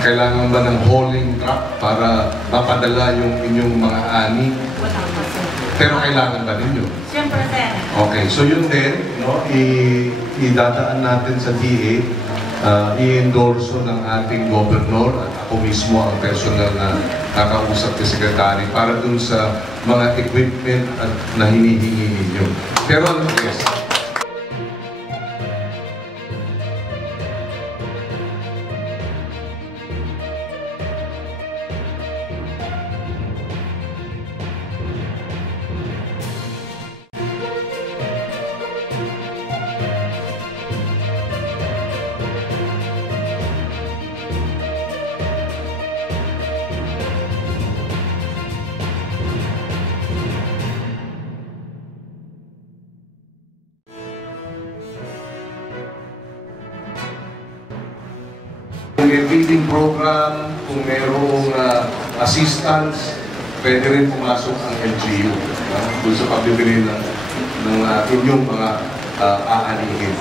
Kailangan ba ng hauling truck para mapadala yung inyong mga ani? Pero kailangan ba ninyo? Siyempre, sir. Okay, so yun din, no, idadaan natin sa DA, i-endorso ng ating gobernador at ako mismo ang personal na kakausap ni Secretary para dun sa mga equipment at na hinihingi ninyo. Pero yes. Kung may feeding program, kung mayroong assistance, pwede rin pumasok ang LGU doon sa pagbibili ng inyong mga aanihin.